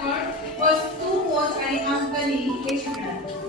आपण वस्तू मोज आणि अंकनी हे शिकणार